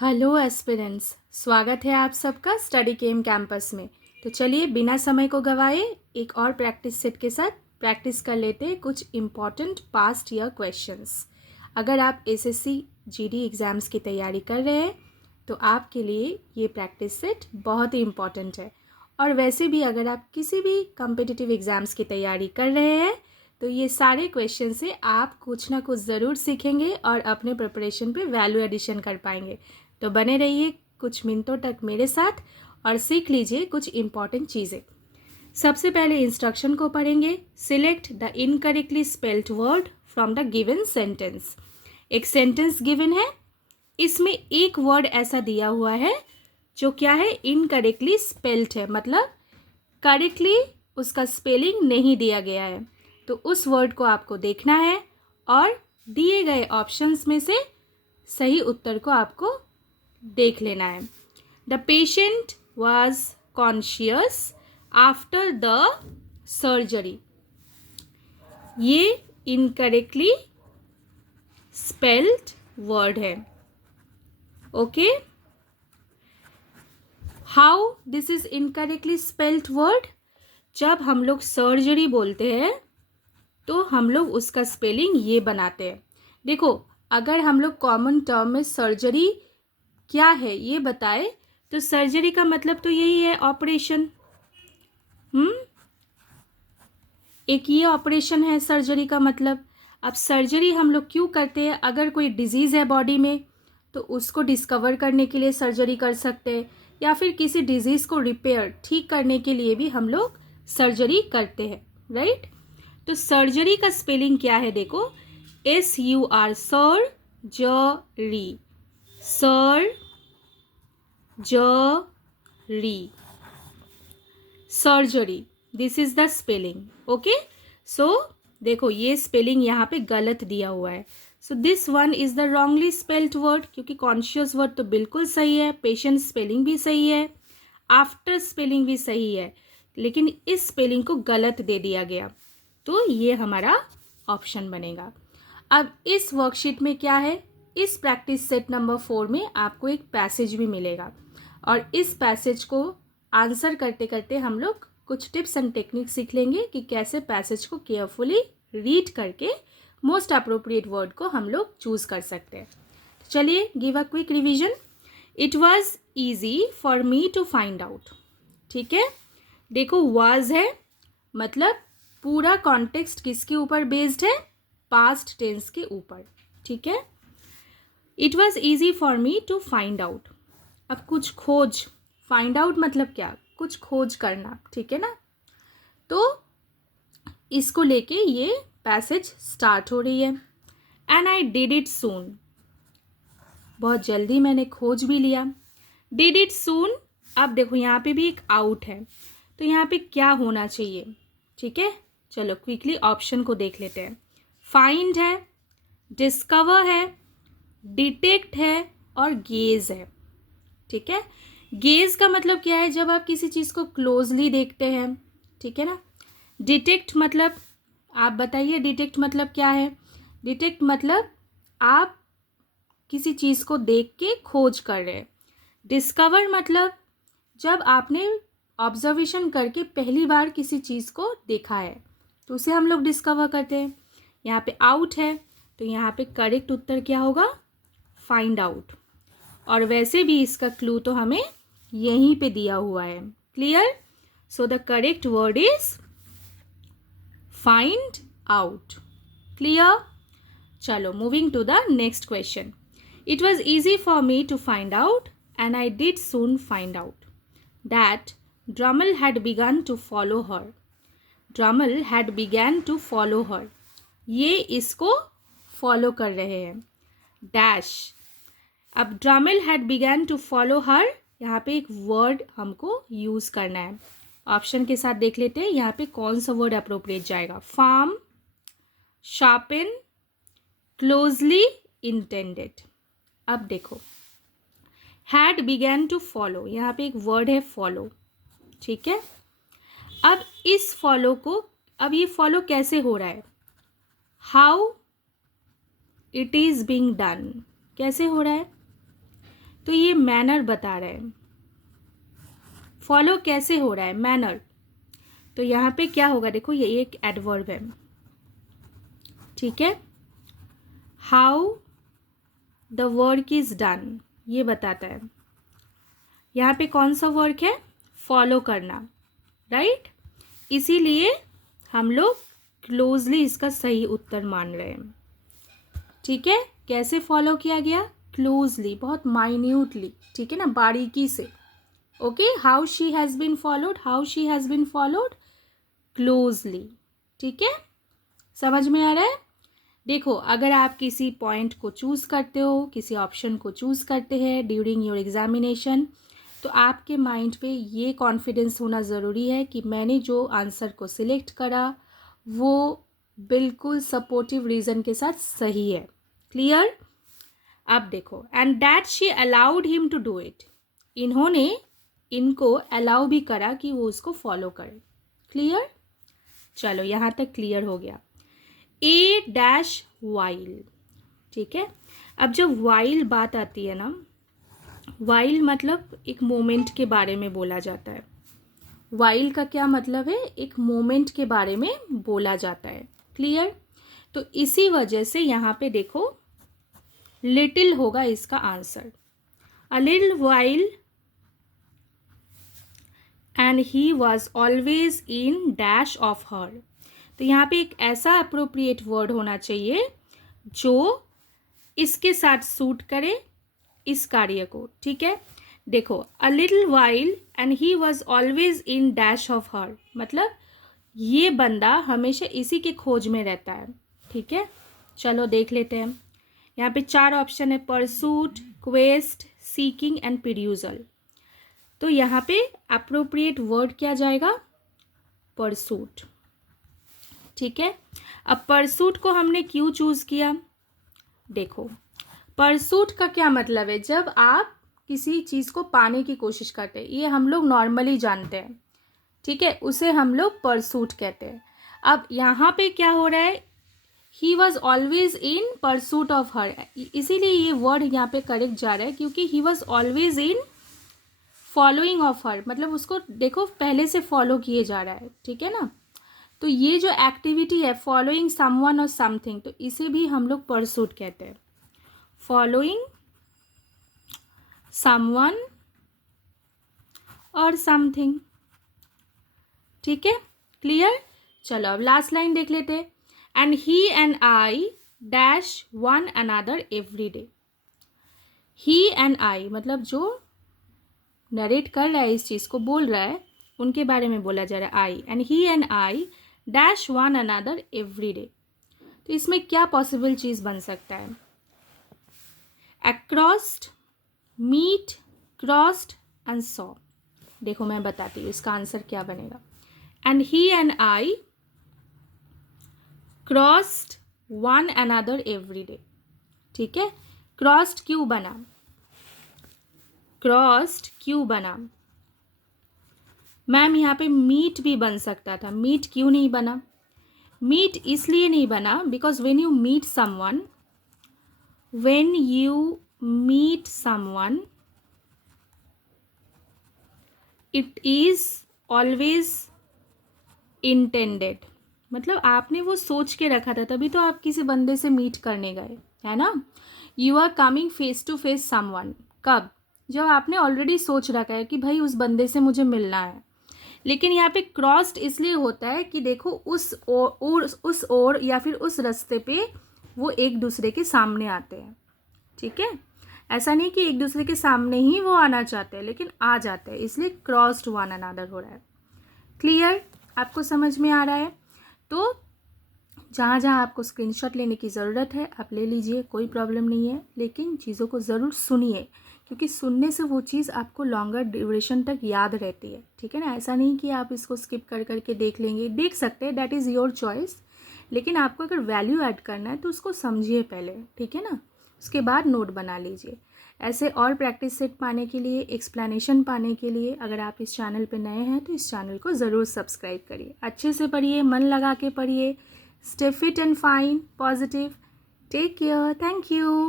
Hello aspirants, स्वागत है आप सबका स्टडी केम कैंपस में। तो चलिए बिना समय को गवाए एक और प्रैक्टिस सेट के साथ प्रैक्टिस कर लेते हैं कुछ इम्पॉर्टेंट पास्ट ईयर क्वेश्चंस। अगर आप एसएससी जीडी एग्ज़ाम्स की तैयारी कर रहे हैं तो आपके लिए ये प्रैक्टिस सेट बहुत ही इम्पॉर्टेंट है। और वैसे भी अगर आप किसी भी कॉम्पिटिटिव एग्ज़ाम्स की तैयारी कर रहे हैं तो ये सारे क्वेश्चन से आप कुछ ना कुछ ज़रूर सीखेंगे और अपने प्रिपरेशन पे वैल्यू एडिशन कर पाएंगे। तो बने रहिए कुछ मिनटों तक मेरे साथ और सीख लीजिए कुछ इम्पॉर्टेंट चीज़ें। सबसे पहले इंस्ट्रक्शन को पढ़ेंगे। Select the incorrectly spelled word from the given sentence. एक सेंटेंस गिवन है, इसमें एक वर्ड ऐसा दिया हुआ है जो क्या है, इनकरेक्टली स्पेल्ड है, मतलब करेक्टली उसका स्पेलिंग नहीं दिया गया है। तो उस वर्ड को आपको देखना है और दिए गए ऑप्शंस में से सही उत्तर को आपको देख लेना है। The patient was conscious after the surgery. ये इनकरेक्टली स्पेल्ड वर्ड है। Okay, how this is incorrectly spelled word? जब हम लोग सर्जरी बोलते हैं तो हम लोग उसका स्पेलिंग ये बनाते हैं। देखो, अगर हम लोग कॉमन टर्म में सर्जरी क्या है ये बताए तो सर्जरी का मतलब तो यही है, ऑपरेशन। एक ये ऑपरेशन है सर्जरी का मतलब। अब सर्जरी हम लोग क्यों करते हैं? अगर कोई डिजीज़ है बॉडी में तो उसको डिस्कवर करने के लिए सर्जरी कर सकते हैं, या फिर किसी डिजीज़ को रिपेयर ठीक करने के लिए भी हम लोग सर्जरी करते हैं, राइट? तो सर्जरी का स्पेलिंग क्या है? देखो, SUR, surgery, surgery, this is the spelling. Okay, so देखो ये स्पेलिंग यहाँ पे गलत दिया हुआ है। So this one is the wrongly spelled word, क्योंकि कॉन्शियस वर्ड तो बिल्कुल सही है, पेशेंट स्पेलिंग भी सही है, आफ्टर स्पेलिंग भी सही है, लेकिन इस स्पेलिंग को गलत दे दिया गया, तो ये हमारा ऑप्शन बनेगा। अब इस वर्कशीट में क्या है, इस प्रैक्टिस सेट नंबर 4 में आपको एक पैसेज भी मिलेगा और इस पैसेज को आंसर करते करते हम लोग कुछ टिप्स एंड टेक्निक सीख लेंगे कि कैसे पैसेज को केयरफुली रीड करके मोस्ट अप्रोप्रिएट वर्ड को हम लोग चूज कर सकते हैं। चलिए give a quick revision. It was easy for me to find out. ठीक है, देखो वाज है मतलब पूरा कॉन्टेक्स्ट किसके ऊपर बेस्ड है? पास्ट टेंस के ऊपर। ठीक है, it was easy for me to find out. अब कुछ खोज, फाइंड आउट मतलब क्या? कुछ खोज करना, ठीक है ना? तो इसको लेके ये पैसेज स्टार्ट हो रही है। एंड आई डिड इट सून, बहुत जल्दी मैंने खोज भी लिया। डिड इट सून, अब देखो यहाँ पे भी एक आउट है, तो यहाँ पे क्या होना चाहिए? ठीक है, चलो क्विकली ऑप्शन को देख लेते हैं। फाइंड है, डिस्कवर है, डिटेक्ट है और गेज है। ठीक है, गेज का मतलब क्या है? जब आप किसी चीज़ को क्लोजली देखते हैं, ठीक है ना। डिटेक्ट मतलब, आप बताइए डिटेक्ट मतलब क्या है? डिटेक्ट मतलब आप किसी चीज़ को देख के खोज कर रहे हैं। डिस्कवर मतलब जब आपने ऑब्जर्वेशन करके पहली बार किसी चीज़ को देखा है तो उसे हम लोग डिस्कवर करते हैं। यहाँ पे आउट है तो यहाँ पे करेक्ट उत्तर क्या होगा? Find out. और वैसे भी इसका क्लू तो हमें यहीं पे दिया हुआ है। Clear? So the correct word is find out. Clear? चलो moving to the next question. It was easy for me to find out and I did soon find out that Drummle had begun to follow her. Drummle had begun to follow her, ये इसको follow कर रहे हैं। Dash, अब Drummle had begun to follow her, यहाँ पे एक word हमको यूज़ करना है। ऑप्शन के साथ देख लेते हैं यहाँ पे कौन सा वर्ड अप्रोप्रिएट जाएगा। Form, sharpen, closely, intended. अब देखो, हैड बिगन टू फॉलो, यहाँ पे एक वर्ड है फॉलो। ठीक है, अब इस फॉलो को, अब ये फॉलो कैसे हो रहा है? How it is being done, कैसे हो रहा है? तो ये मैनर बता रहे हैं, फॉलो कैसे हो रहा है, मैनर। तो यहाँ पे क्या होगा, देखो ये एक एडवर्ब है, ठीक है। How the work is done ये बताता है। यहाँ पे कौन सा वर्क है, फॉलो करना, राइट। इसीलिए हम लोग क्लोजली इसका सही उत्तर मान रहे हैं, ठीक है। कैसे फॉलो किया गया, क्लोजली, बहुत माइन्यूटली, ठीक है ना, बारीकी से। Okay, how she has been followed, how she has been followed closely, ठीक है। समझ में आ रहा है। देखो, अगर आप किसी पॉइंट को चूज़ करते हो, किसी ऑप्शन को चूज़ करते हैं ड्यूरिंग योर एग्जामिनेशन, तो आपके माइंड पे ये कॉन्फिडेंस होना ज़रूरी है कि मैंने जो आंसर को सिलेक्ट करा वो बिल्कुल सपोर्टिव रीज़न के साथ सही है। क्लियर। अब देखो, and that she allowed him to do it, इन्होंने इनको अलाउ भी करा कि वो उसको फॉलो करे। क्लियर। चलो यहाँ तक क्लियर हो गया। ए डैश वाइल, ठीक है। अब जब वाइल बात आती है ना, वाइल मतलब एक मोमेंट के बारे में बोला जाता है। वाइल का क्या मतलब है, एक मोमेंट के बारे में बोला जाता है। क्लियर। तो इसी वजह से यहाँ पे देखो लिटिल होगा इसका answer. A little while and he was always in dash of her. तो यहाँ पे एक ऐसा अप्रोप्रिएट वर्ड होना चाहिए जो इसके साथ सूट करे इस कार्य को, ठीक है। देखो, a little while and he was always in dash of her, मतलब ये बंदा हमेशा इसी के खोज में रहता है, ठीक है। चलो देख लेते हैं। यहाँ पे 4 ऑप्शन है, परसूट, क्वेस्ट, सीकिंग एंड पिड्यूजल। तो यहाँ पे अप्रोप्रिएट वर्ड क्या जाएगा, परसूट, ठीक है। अब परसूट को हमने क्यों चूज किया, देखो परसूट का क्या मतलब है, जब आप किसी चीज़ को पाने की कोशिश करते हैं, ये हम लोग नॉर्मली जानते हैं, ठीक है, उसे हम लोग परसूट कहते हैं। अब यहाँ पे क्या हो रहा है, he was always in pursuit of her, इसीलिए ये वर्ड यहाँ पे करेक्ट जा रहा है, क्योंकि he was always in following of her, मतलब उसको देखो पहले से फॉलो किए जा रहा है, ठीक है ना। तो ये जो एक्टिविटी है फॉलोइंग समवन और समथिंग, तो इसे भी हम लोग परसूट कहते हैं, फॉलोइंग समवन और समथिंग, ठीक है। क्लियर। चलो अब लास्ट लाइन देख लेते हैं। And he and I dash one another every day. He and आई मतलब जो नरेट कर रहा है, इस चीज़ को बोल रहा है, उनके बारे में बोला जा रहा है, I and he and I dash one another every day. तो इसमें क्या पॉसिबल चीज़ बन सकता है, across, meet, crossed and saw. देखो मैं बताती हूँ इसका आंसर क्या बनेगा। And he and I crossed one another every day, ठीक है। क्रॉस्ड क्यों बना, क्रॉस्ड क्यों बना मैम, यहाँ पे मीट भी बन सकता था, मीट क्यों नहीं बना, मीट इसलिए नहीं बना because when you meet someone, when you meet someone it is always intended, मतलब आपने वो सोच के रखा था, तभी तो आप किसी बंदे से मीट करने गए, है ना। You are coming face to face someone, कब, जब आपने ऑलरेडी सोच रखा है कि भाई उस बंदे से मुझे मिलना है। लेकिन यहाँ पे क्रॉस्ड इसलिए होता है कि देखो उस ओर या फिर उस रास्ते पे वो एक दूसरे के सामने आते हैं, ठीक है। ऐसा नहीं कि एक दूसरे के सामने ही वो आना चाहते हैं, लेकिन आ जाते हैं, इसलिए क्रॉस्ड वन अनदर हो रहा है। क्लियर, आपको समझ में आ रहा है। तो जहाँ जहाँ आपको स्क्रीनशॉट लेने की ज़रूरत है आप ले लीजिए, कोई प्रॉब्लम नहीं है, लेकिन चीज़ों को ज़रूर सुनिए, क्योंकि सुनने से वो चीज़ आपको लॉन्गर ड्यूरेशन तक याद रहती है, ठीक है ना। ऐसा नहीं कि आप इसको स्किप कर करके देख लेंगे, देख सकते हैं, दैट इज़ योर चॉइस, लेकिन आपको अगर वैल्यू ऐड करना है तो उसको समझिए पहले, ठीक है ना, उसके बाद नोट बना लीजिए। ऐसे और प्रैक्टिस सेट पाने के लिए, एक्सप्लेनेशन पाने के लिए अगर आप इस चैनल पे नए हैं तो इस चैनल को ज़रूर सब्सक्राइब करिए। अच्छे से पढ़िए, मन लगा के पढ़िए। Stay fit and fine, positive, take care, thank you.